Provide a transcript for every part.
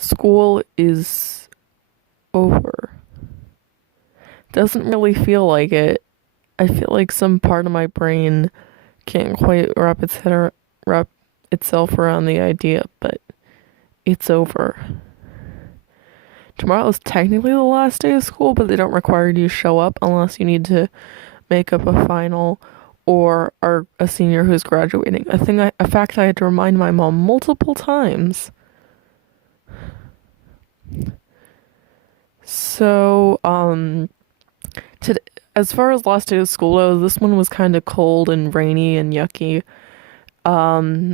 School is over. Doesn't really feel like it. I feel like some part of my brain can't quite wrap itself around the idea, but it's over. Tomorrow is technically the last day of school, but they don't require you to show up unless you need to make up a final or are a senior who's graduating. A fact I had to remind my mom multiple times. So, today, as far as last day of school goes, this one was kind of cold and rainy and yucky,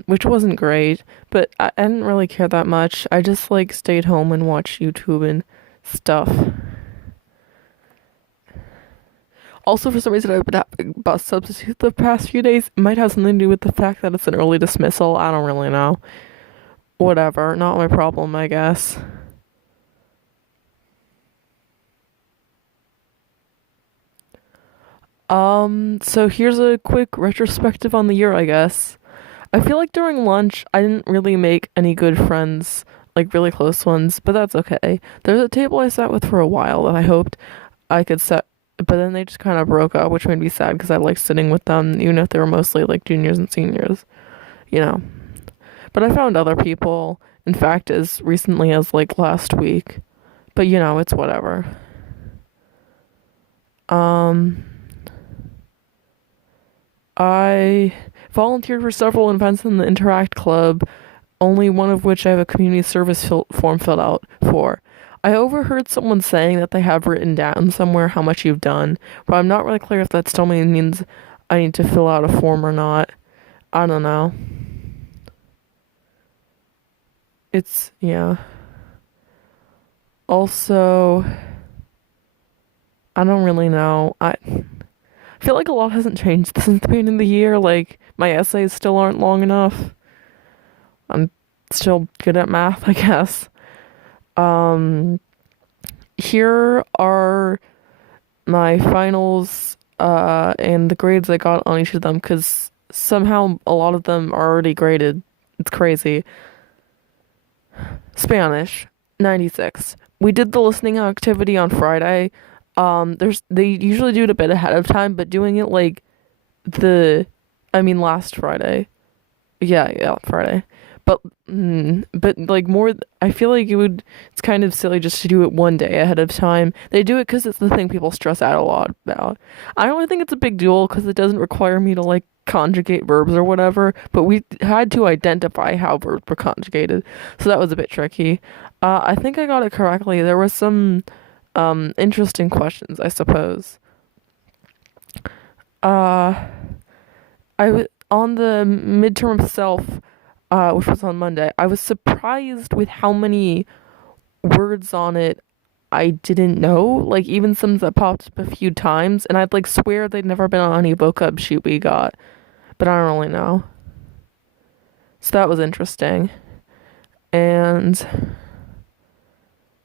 which wasn't great, but I didn't really care that much. I just like stayed home and watched YouTube and stuff. Also, for some reason, I've been having bus substitutes the past few days. It might have something to do with the fact that it's an early dismissal. I don't really know. Whatever, not my problem, I guess. So here's a quick retrospective on the year, I guess. I feel like during lunch, I didn't really make any good friends, like really close ones, but that's okay. There's a table I sat with for a while that I hoped I could set, but then they just kind of broke up, which made me sad because I liked sitting with them, even if they were mostly like juniors and seniors, you know. But I found other people, in fact, as recently as like last week. But it's whatever. Um, I volunteered for several events in the Interact Club, only one of which I have a community service form filled out for. I overheard someone saying that they have written down somewhere how much you've done, but I'm not really clear if that still means I need to fill out a form or not. I don't know. Yeah. Also, I don't really know. I feel like a lot hasn't changed since the beginning of the year. Like, my essays still aren't long enough. I'm still good at math, I guess. Um, Here are my finals, and the grades I got on each of them, because somehow a lot of them are already graded. It's crazy. Spanish, 96. We did the listening activity on Friday. They usually do it a bit ahead of time, but doing it like the, I mean last Friday. Yeah, Friday. But but like more, I feel like it's kind of silly just to do it one day ahead of time. They do it because it's the thing people stress out a lot about. I don't really think it's a big deal because it doesn't require me to like conjugate verbs or whatever, but we had to identify how verbs were conjugated, so that was a bit tricky. I think I got it correctly. There was some interesting questions, I suppose. Uh, on the midterm itself, which was on Monday, I was surprised with how many words on it I didn't know. Like even some that popped up a few times, and I'd like swear they'd never been on any vocab sheet we got, but I don't really know. So that was interesting, and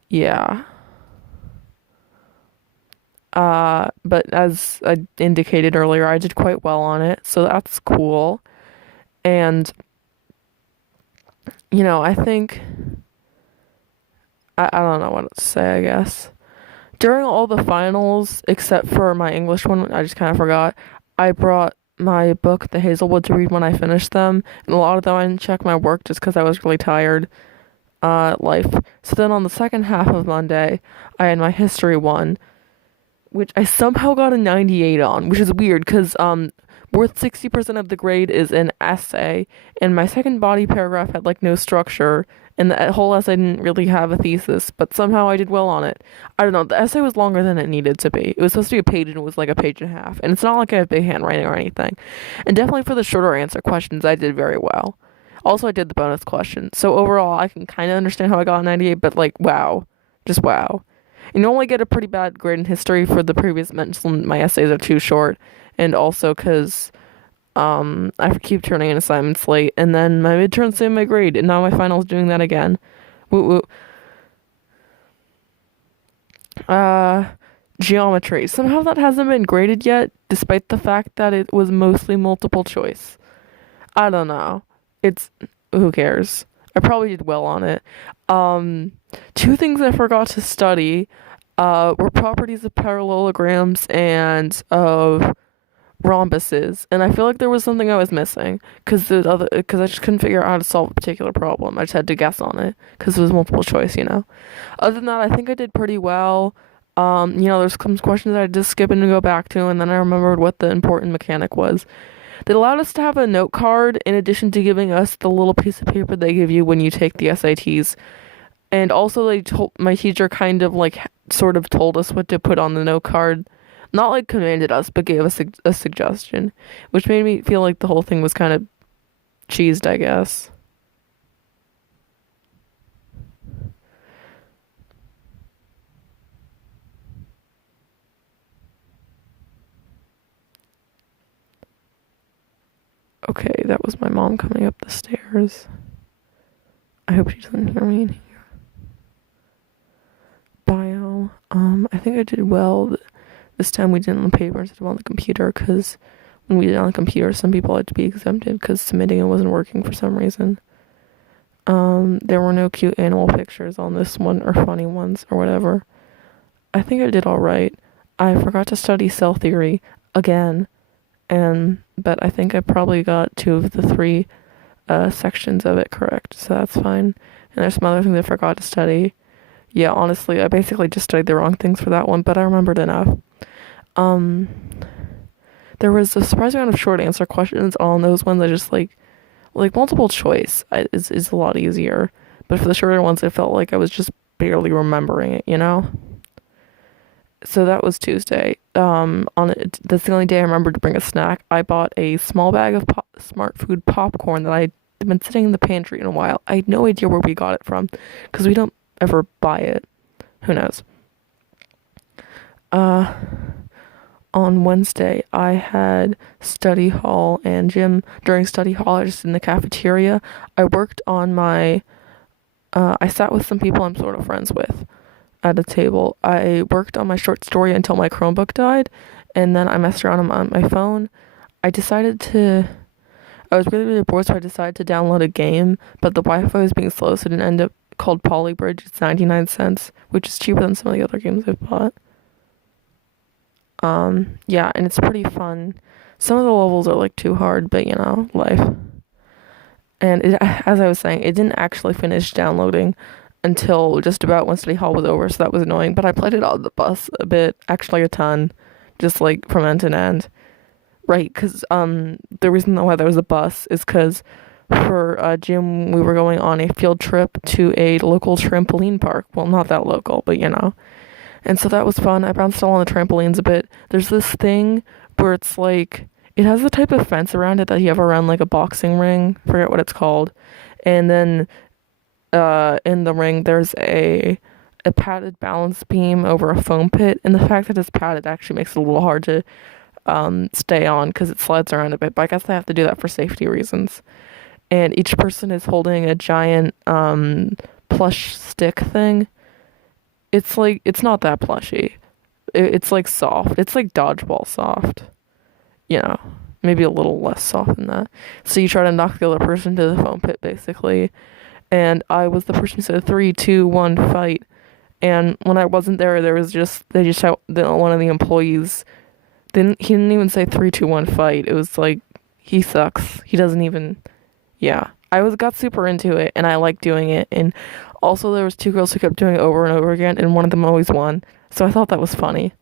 yeah. But as I indicated earlier, I did quite well on it, so that's cool. And I think I don't know what to say, I guess. During all the finals, except for my English one, I just kind of forgot, I brought my book, The Hazelwood, to read when I finished them, and a lot of them I didn't check my work just because I was really tired. Life. So then on the second half of Monday, I had my history one, which I somehow got a 98 on, which is weird because worth 60% of the grade is an essay, and my second body paragraph had like no structure, and the whole essay didn't really have a thesis, but somehow I did well on it. I don't know, the essay was longer than it needed to be. It was supposed to be a page and it was like a page and a half, and it's not like I have big handwriting or anything. And definitely for the shorter answer questions, I did very well. Also, I did the bonus question, so overall, I can kind of understand how I got a 98, but like, wow. Just wow. You normally get a pretty bad grade in history for the previous mentioned my essays are too short, and also because I keep turning in assignments late, and then my midterms same my grade, and now my finals doing that again. Woo woo. Geometry. Somehow that hasn't been graded yet, despite the fact that it was mostly multiple choice. I don't know. It's, who cares? I probably did well on it. Um, Two things I forgot to study were properties of parallelograms and of rhombuses, and I feel like there was something I was missing because I just couldn't figure out how to solve a particular problem. I just had to guess on it because it was multiple choice, you know. Other than that, I think I did pretty well. There's some questions I had to skip and go back to, and then I remembered what the important mechanic was. They allowed us to have a note card in addition to giving us the little piece of paper they give you when you take the SATs. And also, they told my teacher kind of like sort of told us what to put on the note card. Not like commanded us, but gave us a suggestion, which made me feel like the whole thing was kind of cheesed, I guess. Okay, that was my mom coming up the stairs. I hope she doesn't hear me in here. Bio. I think I did well. This time we did it on the paper instead of on the computer because when we did it on the computer, some people had to be exempted because submitting it wasn't working for some reason. There were no cute animal pictures on this one or funny ones or whatever. I think I did all right. I forgot to study cell theory again, and but I think I probably got two of the three sections of it correct, so that's fine. And there's some other things I forgot to study. Yeah, honestly, I basically just studied the wrong things for that one, but I remembered enough. Um, there was a surprising amount of short answer questions on those ones. I just like multiple choice is a lot easier, but for the shorter ones, it felt like I was just barely remembering it, you know. So that was Tuesday. That's the only day I remembered to bring a snack. I bought a small bag of Smart Food popcorn that I'd been sitting in the pantry in a while. I had no idea where we got it from, because we don't ever buy it. Who knows? Uh, on Wednesday, I had study hall and gym. During study hall, I was just in the cafeteria. I worked on my. I sat with some people I'm sort of friends with at a table. I worked on my short story until my Chromebook died, and then I messed around on my phone. I decided to. I was really, really bored, so I decided to download a game, but the Wi-Fi was being slow, so it didn't end up called Polybridge. It's 99 cents, which is cheaper than some of the other games I've bought. Yeah, and it's pretty fun. Some of the levels are like too hard, but you know, life. And as I was saying, it didn't actually finish downloading until just about when study hall was over, so that was annoying. But I played it on the bus a bit, actually a ton, just like from end to end. Right, because the reason why there was a bus is because for gym we were going on a field trip to a local trampoline park. Well, not that local, but you know. And so that was fun. I bounced all on the trampolines a bit. There's this thing where it's like it has the type of fence around it that you have around like a boxing ring. Forget what it's called. And then in the ring there's a padded balance beam over a foam pit, and the fact that it's padded actually makes it a little hard to stay on because it slides around a bit, but I guess they have to do that for safety reasons. And each person is holding a giant plush stick thing. It's like it's not that plushy. It's like soft. It's like dodgeball soft. You know, maybe a little less soft than that. So you try to knock the other person to the foam pit basically. And I was the person who said 3, 2, 1, fight. And when I wasn't there, they just had one of the employees. He didn't even say 3, 2, 1, fight. It was like he sucks. He doesn't even. Yeah, I got super into it, and I liked doing it. And also, there was two girls who kept doing it over and over again, and one of them always won. So I thought that was funny.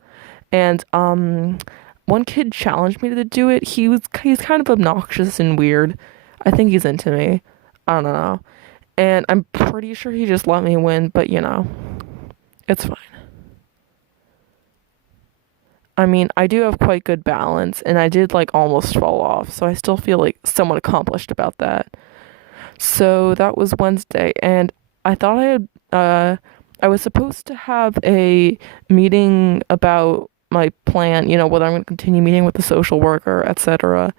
And one kid challenged me to do it. He's kind of obnoxious and weird. I think he's into me. I don't know. And I'm pretty sure he just let me win, but you know, it's fine. I mean, I do have quite good balance, and I did like almost fall off, so I still feel like somewhat accomplished about that. So that was Wednesday, and I thought I was supposed to have a meeting about my plan, you know, whether I'm going to continue meeting with the social worker, etc.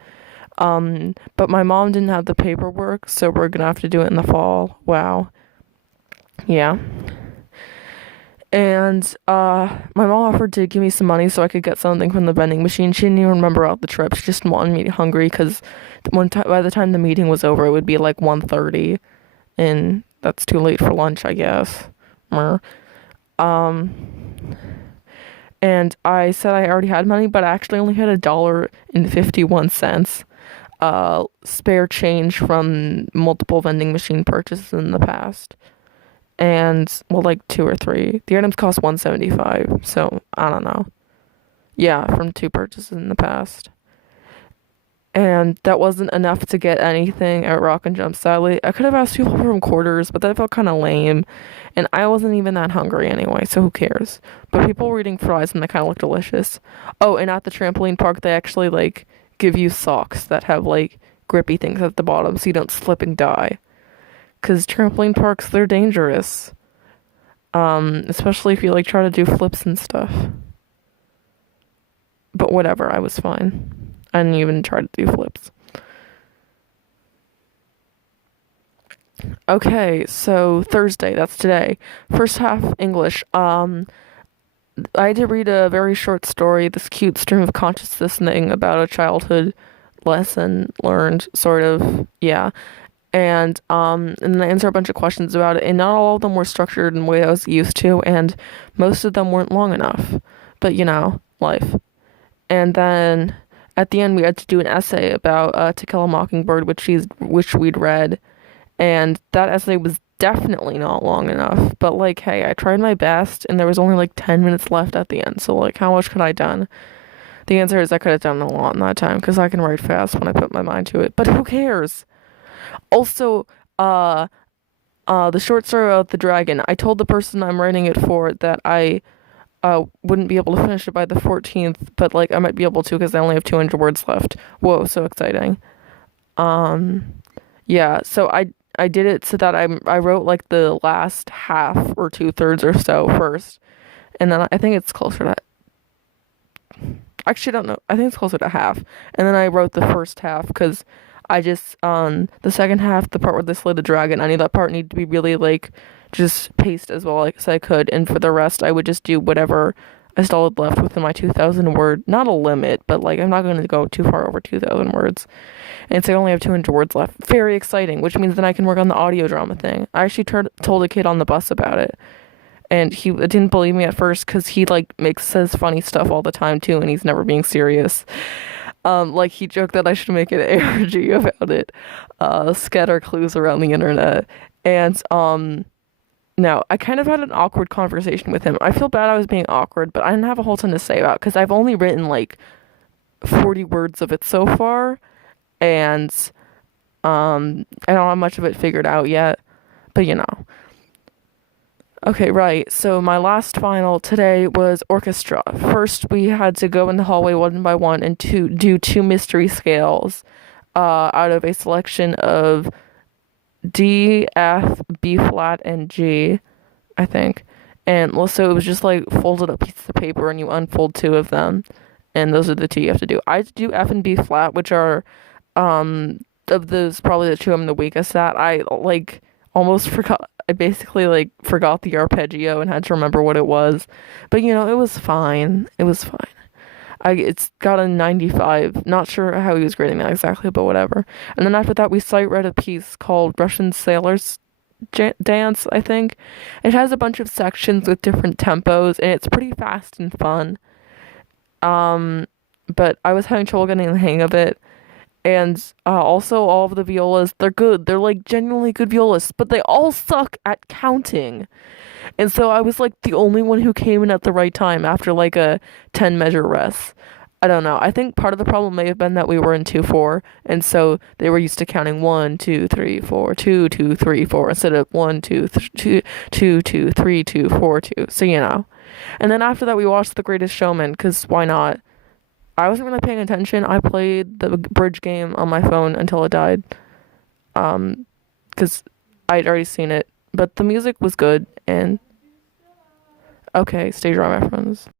But my mom didn't have the paperwork, so we're gonna have to do it in the fall. Wow. Yeah. And my mom offered to give me some money so I could get something from the vending machine. She didn't even remember about the trip. She just wanted me hungry because by the time the meeting was over, it would be like 1:30, and that's too late for lunch, I guess. Mer. Um, and I said I already had money, but I actually only had $1.51 spare change from multiple vending machine purchases in the past. And well, like two or three. The items cost 175, so I don't know. Yeah, from two purchases in the past. And that wasn't enough to get anything at Rock and Jump, sadly. I could have asked people for quarters, but that felt kind of lame. And I wasn't even that hungry anyway, so who cares? But people were eating fries and they kind of look delicious. Oh, and at the trampoline park, they actually, like, give you socks that have, like, grippy things at the bottom so you don't slip and die. Because trampoline parks, they're dangerous. Especially if you, like, try to do flips and stuff. But whatever, I was fine. I didn't even try to do flips. Okay, so Thursday, that's today. First half English. I had to read a very short story, this cute stream of consciousness thing about a childhood lesson learned, sort of. Yeah. And then I answer a bunch of questions about it, and not all of them were structured in the way I was used to, and most of them weren't long enough. But life. And then at the end we had to do an essay about To Kill a Mockingbird, which we'd read, and that essay was definitely not long enough. But like, hey, I tried my best, and there was only like 10 minutes left at the end. So like, how much could I done? The answer is I could have done a lot in that time because I can write fast when I put my mind to it. But who cares? Also, the short story about the dragon. I told the person I'm writing it for that I wouldn't be able to finish it by the 14th, but like I might be able to because I only have 200 words left. Whoa, so exciting. Um, yeah, so I did it so that I wrote like the last half or two-thirds or so first, and then I think it's closer to actually I don't know. I think it's closer to half, and then I wrote the first half because I just the second half, the part where they slay the dragon, I knew that part needed to be really like just paced as well as I could, and for the rest, I would just do whatever I still had left within my 2,000 word, not a limit, but like I'm not going to go too far over 2,000 words. And so I only have 200 words left. Very exciting, which means then I can work on the audio drama thing. I actually told a kid on the bus about it, and he didn't believe me at first because he like says funny stuff all the time too, and he's never being serious. Like he joked that I should make an ARG about it, scatter clues around the internet, and now I kind of had an awkward conversation with him. I feel bad I was being awkward, but I didn't have a whole ton to say about because I've only written like 40 words of it so far, and I don't have much of it figured out yet, but Okay, right. So my last final today was orchestra. First, we had to go in the hallway one by one and do two mystery scales out of a selection of D, F, B flat, and G, I think. And also, it was just like folded up pieces of paper, and you unfold two of them, and those are the two you have to do. I had to do F and B flat, which are of those probably the two I'm the weakest at. I like almost forgot. I basically like forgot the arpeggio and had to remember what it was. But it was fine. It was fine. It's got a 95. Not sure how he was grading that exactly, but whatever. And then after that, we sight read a piece called Russian Sailors Dance, I think. It has a bunch of sections with different tempos, and it's pretty fast and fun. But I was having trouble getting the hang of it. And also, all of the violas, they're good. They're like genuinely good violists, but they all suck at counting. And so I was like the only one who came in at the right time after like a 10 measure rest. I don't know. I think part of the problem may have been that we were in 2/4, and so they were used to counting 1, 2, 3, 4, 2, 2, 3, 4 instead of 1, 2, 2, 2, 2, 3, 2, 4, 2. So And then after that, we watched The Greatest Showman, because why not? I wasn't really paying attention. I played the bridge game on my phone until it died. Because I'd already seen it. But the music was good, and okay, stay dry, my friends.